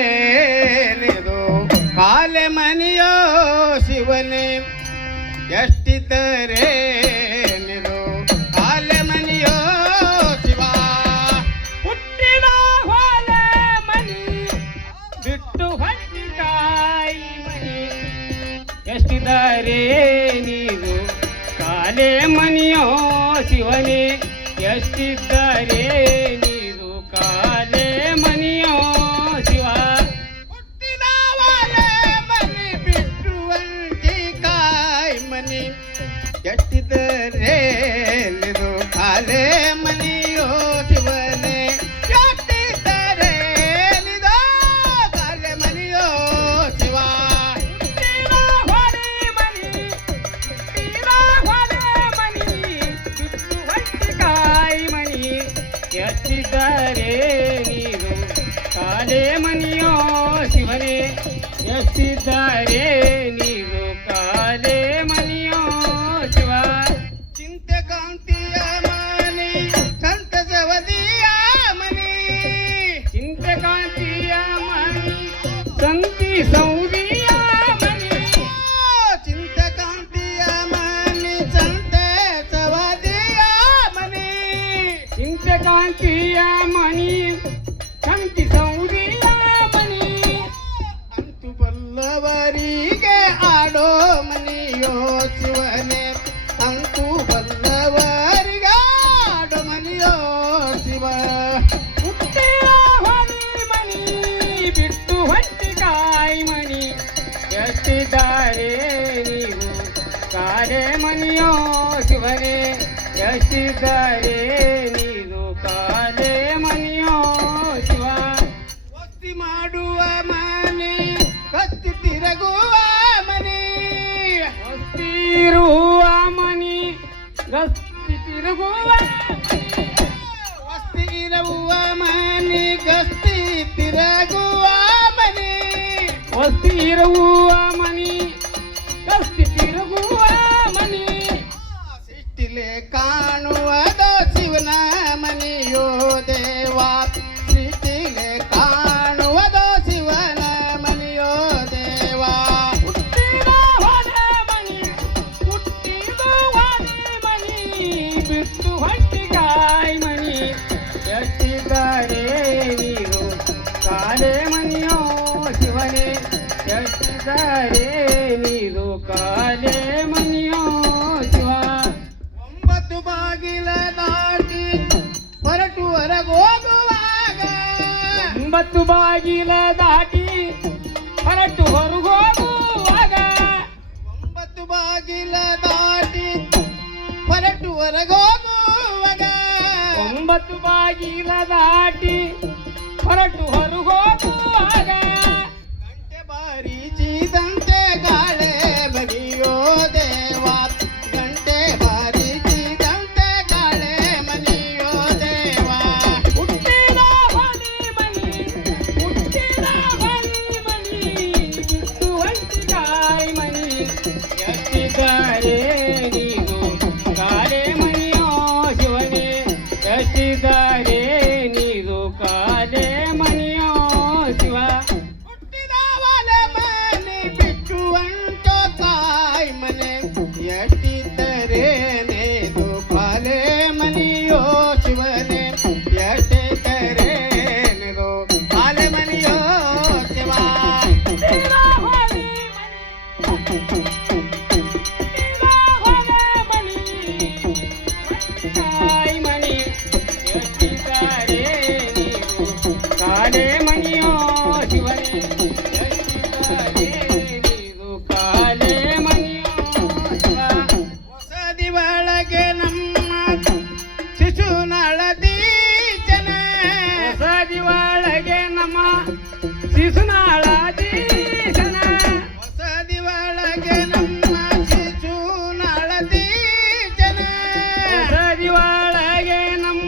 ಎಷ್ಟಿದ್ದರೇನಿದು ಕಾಲೆ ಮನೆಯೋ ಶಿವನೇ ಎಷ್ಟಿದ್ದರೇನಿದು ಕಾಲೆ ಮನೆಯೋ ಶಿವ ಹುಟ್ಟಿದ ಹೊಲ ಮನಿ ಬಿಟ್ಟು ಹೊಟ್ಟಿಕಾಯಿ ಮನಿ ಎಷ್ಟಿದ್ದಾರೆ ನೀರು ಕಾಲೆ ಮನಿಯೋ ಶಿವನೇ ಎಷ್ಟಿದ್ದಾರೆ ನೀರು ಕಾಲೆ ಮನಿಯೋ ಶಿವ ಹುಟ್ಟಿದ ಹೊಲ ಮನೆ ಬಿಟ್ಟು ಹೊಂಟಿಕಾಯಿ ಮನಿ ಎಷ್ಟಿದ್ದರೇನಿದು ಕಾಲೆ ಮನೆಯೋ ಶಿವನೇ ಎಷ್ಟಿದ್ದರೇನಿದು ಕಾಲೆ ಮನೆಯೋ ಶಿವ ಹುಟ್ಟಿದ ಹೊಲೆ ಮನಿ ಹುಟ್ಟಿದ ಹೊಲೆ ಮನಿ ಬಿಟ್ಟು ಹೊಟ್ಟಿಕಾಯಿ ಮನಿ ಎಷ್ಟಿದ್ದಾರೆ ನೀರು ಕಾಲೆ ಮನಿಯೋ ಶಿವನೇ ಎಷ್ಟಿದ್ದಾರೆ ನೀರು ಕಾಲೆ ಮನಿಯೋ ಶಿವ ಚಿಂತೆ ಕಾಂತಿಯ ಮನಿ ಸಂತಸವದಿಯ ಮನಿ ಚಿಂತೆ ಕಾಂತಿಯ ಮನಿ ಸಂತಿ ಸೌದಿಯ ಮನಿ ಚಿಂತೆ ಕಾಂತಿಯ ಮನಿ ಸಂತಸವದಿಯ ಮನಿ ಚಿಂತೆ ಕಾಂತಿಯ ಮನಿ ಸಂತಿ ಸೌದಿಯ ಮನಿ ಅಂತು ಬಲ್ಲವರಿಗೆ ಆಡೋ ಮನಿಯೋ ಶಿವನೇ ಅಂತು ಬಲ್ಲವರಿಗೆ ಆಡೋ ಮನಿಯೋ ಶಿವ ಹುಟ್ಟಿದ ಹೊಲೆ ಮನಿ ಬಿಟ್ಟು ಹೊಟ್ಟಿಕಾಯಿ ಮನಿ ಎಷ್ಟಿದ್ದಾರೆ ನೀವು ಕಾಲೆ ಮನಿಯೋ ಶಿವನೇ ಎಷ್ಟಿದ್ದಾರೆ ನೀರು ಕಾಲೆ ಮನಿಯೋ ಶಿವ ವಸ್ತಿ ಮಾಡುವ ಮನೆ ಕತ್ತಿ ತಿರುಗುವ ಮನೆ ಹೊಸ್ತಿರುವ ಮನಿ ಗಸ್ತಿ ತಿರುಗುವ ವಸ್ತಿ ಇರುವ ಮನೆ ಗಸ್ತಿ ತಿರುಗುವ ಮನೆ ಹೊಸ್ತಿರುವ ಮನಿ ಗಸ್ತಿ ತಿರುಗುವ ಮನಿ ಸಿಟ್ಟಿಲೆ ಕಾಣುವುದು ಶಿವನ ಮನೆಯೋ ದೇವಾ ಸಿಟ್ಟಿಲೆ ಕಾಣುವುದು ಶಿವನ ಮನೆಯೋ ದೇವಾ ಹುಟ್ಟಿದ ಹೊಲೆ ಮನಿ ಹುಟ್ಟಿದ ಹೊಲೆ ಮನಿ ಬಿಟ್ಟು ಹೊಟ್ಟಿಕಾಯಿ ಮನಿ ಎಷ್ಟಿದ್ದಾರೆ ನೀರು ಕಾಲೆ ಮನಿಯೋ ಶಿವನೇ ಎಷ್ಟಿದ್ದಾರೆ ನೀರು ಕಾಲೆ ಮನಿಯೋ ಶಿವ ಒಂಬತ್ತು ಬಾಗಿಲ ದಾಟಿ ಹೊರಟು ಹೊರಗೋಗುವಾಗ ಒಂಬತ್ತು ಬಾಗಿಲ ದಾಟಿ ಹೊರಟು ಹೊರಗೋಗುವಾಗ ಒಂಬತ್ತು ಬಾಗಿಲ ದಾಟಿ ಹೊರಟು ಹೊರಗೋಗುವಾಗ ಒಂಬತ್ತು ಬಾಗಿಲ ದಾಟಿ ಹೊರಟು ಹೊರಗೋಗುವಾಗ ಗಂಟೆ ಬಾರಿಸಿದಂತೆ ಗಾಳೆ ಮನಿಯೋ ದೇವಾ ಗಂಟೆ ಬಾರಿಸಿದಂತೆ ಗಾಳೆ ಮನಿಯೋ ದೇವಾ ಹುಟ್ಟಿದ ಹೊಲೆ ಮನಿ ಹುಟ್ಟಿದ ಹೊಲೆ ಮನಿ ಬಿಟ್ಟು ಹೊಂಟಿಕಾಯಿ ಮನಿ ಎಷ್ಟಿದ್ದಾರೆ ನೀರು ಕಾಲೆ ಮನಿಯೋ ಶಿವನೇ ಎಷ್ಟಿದ್ದಾರೆ ನೀರು ಕಾಲೆ ಮನಿಯೋ ಶಿವ ಹುಟ್ಟಿದ ಹೊಲ ಮನೆ ಬಿಟ್ಟು ಹೊಂಟೋ ತಾಯಿ ಮನೆ ಎಷ್ಟಿದ್ದರೇನೇದು ಕಾಲೆ ಮನಿಯೋ ಶಿವನೇ ಎಷ್ಟಿದ್ದರೇನೆದು ಕಾಲೆ ಮನಿಯೋ ಶಿವ ಹುಟ್ಟಿದ ಹೊಲೆ ಮನಿ ಹುಟ್ಟಿದ ಹೊಲೆ ಮನಿ ಹೊಂಟಿಕಾಯಿ ಮನಿ ಎಷ್ಟಿದ್ದಾರೆ ನೀರು ಕಾಲೆ ಮನಿಯೋ ಶಿವನೇ ಎಷ್ಟಿದ್ದಾರೆ ನೀರು ಕಾಲೆ ಮನಿಯೋ ಶಿವ ಹೊಸದಿ ಒಳಗೆ ನಮ್ಮ ಶಿಶುನಾಳದೀಚನ ಹೊಸದಿ ಒಳಗೆ ನಮ್ಮ ಶಿಶುನಾಳದಿ